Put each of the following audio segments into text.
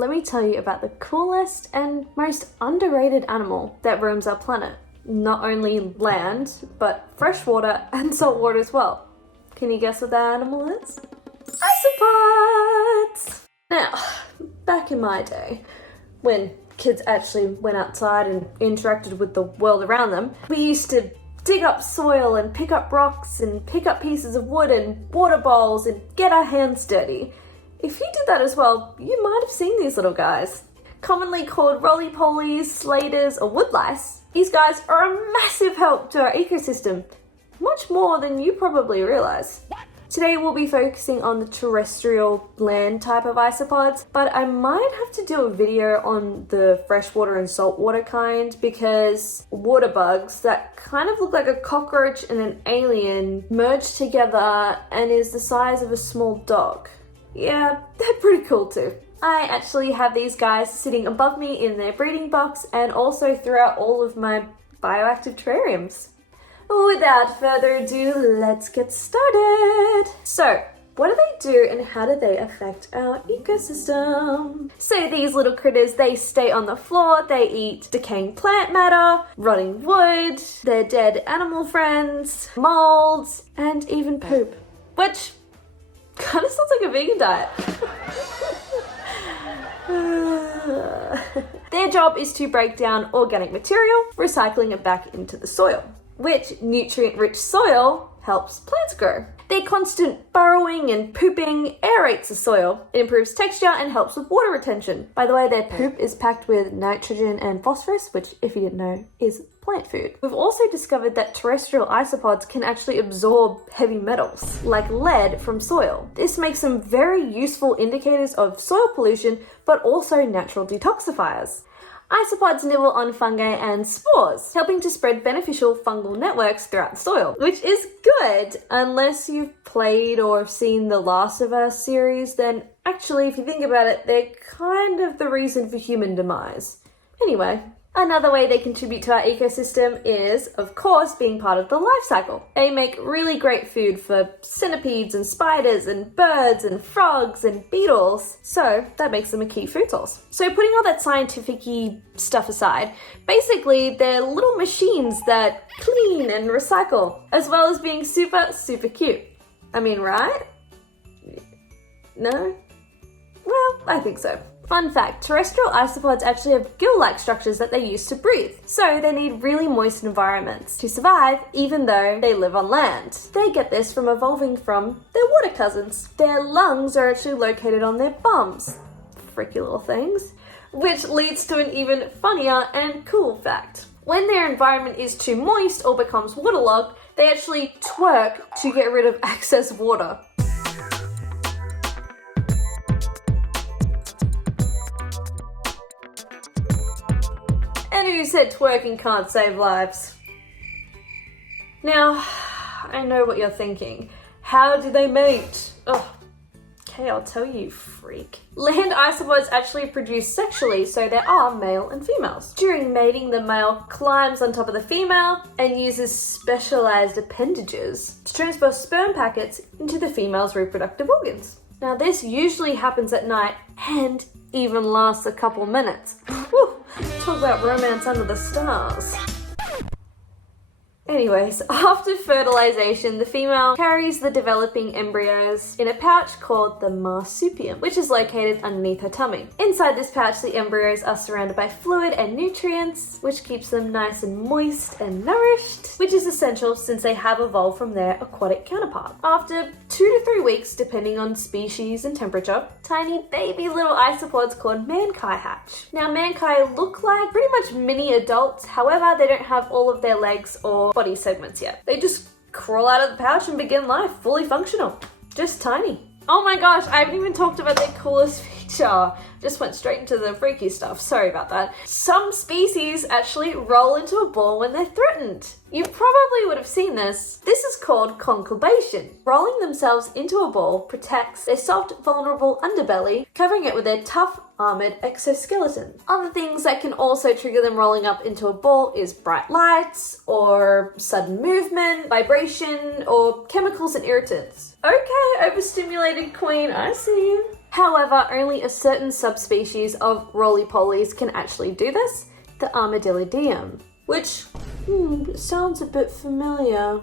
let me tell you about the coolest and most underrated animal that roams our planet. Not only land, but freshwater and saltwater as well. Can you guess what that animal is? Isopods! Now, back in my day, when kids actually went outside and interacted with the world around them, we used to dig up soil and pick up rocks and pick up pieces of wood and water bowls and get our hands dirty. If you did that as well, you might have seen these little guys. Commonly called roly-polies, slaters, or woodlice, these guys are a massive help to our ecosystem, much more than you probably realize. Today we'll be focusing on the terrestrial land type of isopods, but I might have to do a video on the freshwater and saltwater kind because water bugs that kind of look like a cockroach and an alien merged together and is the size of a small dog. Yeah, they're pretty cool too. I actually have these guys sitting above me in their breeding box and also throughout all of my bioactive terrariums. Without further ado, let's get started. So, what do they do and how do they affect our ecosystem? So these little critters, they stay on the floor, they eat decaying plant matter, rotting wood, their dead animal friends, molds, and even poop. Which kind of sounds like a vegan diet. Their job is to break down organic material, recycling it back into the soil, which nutrient-rich soil helps plants grow. Their constant burrowing and pooping aerates the soil. It improves texture and helps with water retention. By the way, their poop is packed with nitrogen and phosphorus, which, if you didn't know, is plant food. We've also discovered that terrestrial isopods can actually absorb heavy metals, like lead, from soil. This makes them very useful indicators of soil pollution, but also natural detoxifiers. Isopods nibble on fungi and spores, helping to spread beneficial fungal networks throughout the soil, which is good unless you've played or seen the Last of Us series. Then actually, if you think about it, they're kind of the reason for human demise. Anyway, another way they contribute to our ecosystem is, of course, being part of the life cycle. They make really great food for centipedes and spiders and birds and frogs and beetles, so that makes them a key food source. So putting all that scientific-y stuff aside, basically they're little machines that clean and recycle, as well as being super, super cute. I mean, right? No? Well, I think so. Fun fact, terrestrial isopods actually have gill-like structures that they use to breathe, so they need really moist environments to survive even though they live on land. They get this from evolving from their water cousins. Their lungs are actually located on their bums. Freaky little things. Which leads to an even funnier and cool fact. When their environment is too moist or becomes waterlogged, they actually twerk to get rid of excess water. And who said twerking can't save lives? Now, I know what you're thinking. How do they mate? Oh, okay, I'll tell you, freak. Land isopods actually produce sexually, so there are male and females. During mating, the male climbs on top of the female and uses specialized appendages to transfer sperm packets into the female's reproductive organs. Now, this usually happens at night and even lasts a couple minutes. Whew, talk about romance under the stars. Anyways, after fertilization, the female carries the developing embryos in a pouch called the marsupium, which is located underneath her tummy. Inside this pouch, the embryos are surrounded by fluid and nutrients, which keeps them nice and moist and nourished, which is essential since they have evolved from their aquatic counterpart. After 2 to 3 weeks, depending on species and temperature, tiny baby little isopods called mankai hatch. Now, mankai look like pretty much mini adults, however, they don't have all of their legs or body segments yet. They just crawl out of the pouch and begin life, fully functional. Just tiny. Oh my gosh, I haven't even talked about their coolest feature. Just went straight into the freaky stuff. Sorry about that. Some species actually roll into a ball when they're threatened. You probably would have seen this. This is called concolbation. Rolling themselves into a ball protects their soft, vulnerable underbelly, covering it with their tough, armoured exoskeleton. Other things that can also trigger them rolling up into a ball is bright lights, or sudden movement, vibration, or chemicals and irritants. Okay, overstimulated queen, I see you. However, only a certain subspecies of roly-polies can actually do this, the armadillidium, which sounds a bit familiar.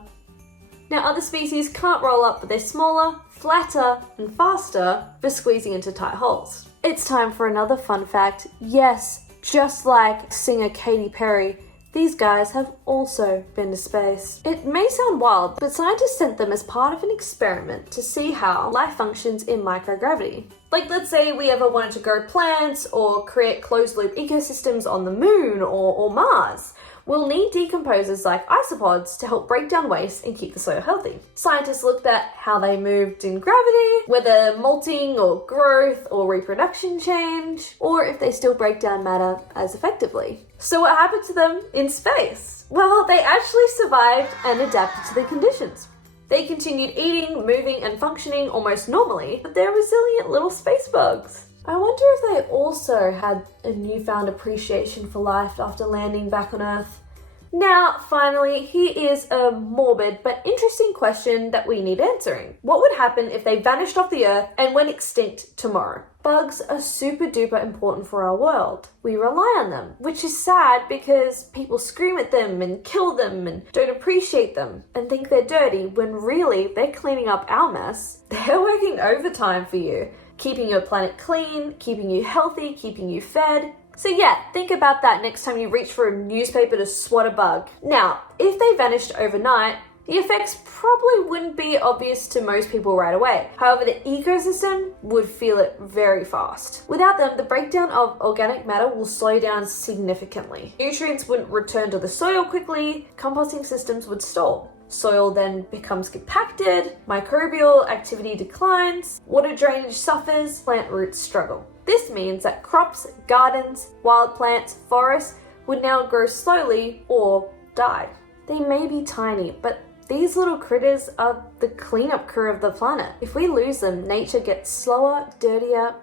Now, other species can't roll up, but they're smaller, flatter, and faster for squeezing into tight holes. It's time for another fun fact. Yes, just like singer Katy Perry, these guys have also been to space. It may sound wild, but scientists sent them as part of an experiment to see how life functions in microgravity. Like, let's say we ever wanted to grow plants or create closed-loop ecosystems on the moon or Mars. We'll need decomposers like isopods to help break down waste and keep the soil healthy. Scientists looked at how they moved in gravity, whether molting or growth or reproduction change, or if they still break down matter as effectively. So what happened to them in space? Well, they actually survived and adapted to the conditions. They continued eating, moving, and functioning almost normally, but they're resilient little space bugs. I wonder if they also had a newfound appreciation for life after landing back on Earth. Now, finally, here is a morbid but interesting question that we need answering. What would happen if they vanished off the Earth and went extinct tomorrow? Bugs are super duper important for our world. We rely on them, which is sad because people scream at them and kill them and don't appreciate them and think they're dirty when really they're cleaning up our mess. They're working overtime for you, keeping your planet clean, keeping you healthy, keeping you fed. So yeah, think about that next time you reach for a newspaper to swat a bug. Now, if they vanished overnight, the effects probably wouldn't be obvious to most people right away. However, the ecosystem would feel it very fast. Without them, the breakdown of organic matter will slow down significantly. Nutrients wouldn't return to the soil quickly, composting systems would stall. Soil then becomes compacted, microbial activity declines, water drainage suffers, plant roots struggle. This means that crops, gardens, wild plants, forests would now grow slowly or die. They may be tiny, but these little critters are the cleanup crew of the planet. If we lose them, nature gets slower, dirtier,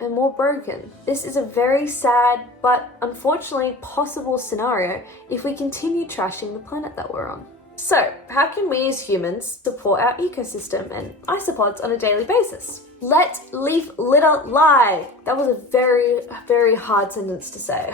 and more broken. This is a very sad, but unfortunately possible scenario if we continue trashing the planet that we're on. So, how can we as humans support our ecosystem and isopods on a daily basis? Let leaf litter lie. That was a very, very hard sentence to say.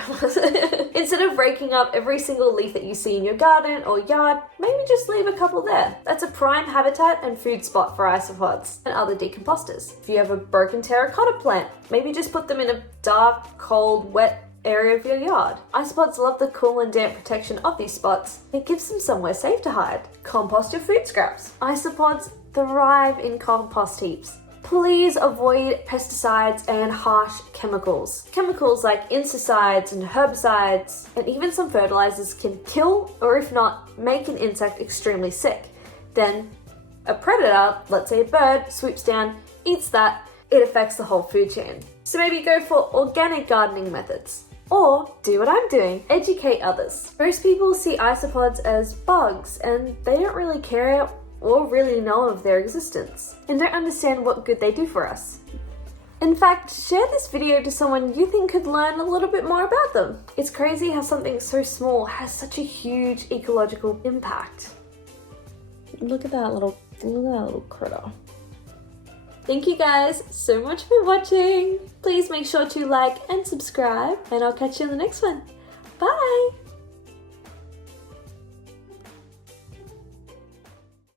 Instead of raking up every single leaf that you see in your garden or yard, maybe just leave a couple there. That's a prime habitat and food spot for isopods and other decomposters. If you have a broken terracotta plant, maybe just put them in a dark, cold, wet area of your yard. Isopods love the cool and damp protection of these spots. It gives them somewhere safe to hide. Compost your food scraps. Isopods thrive in compost heaps. Please avoid pesticides and harsh chemicals. Chemicals like insecticides and herbicides and even some fertilizers can kill or if not, make an insect extremely sick. Then a predator, let's say a bird, swoops down, eats that, it affects the whole food chain. So maybe go for organic gardening methods. Or do what I'm doing, educate others. Most people see isopods as bugs and they don't really care or really know of their existence and don't understand what good they do for us. In fact, share this video to someone you think could learn a little bit more about them. It's crazy how something so small has such a huge ecological impact. Look at that little critter. Thank you guys so much for watching. Please make sure to like and subscribe and I'll catch you in the next one. Bye!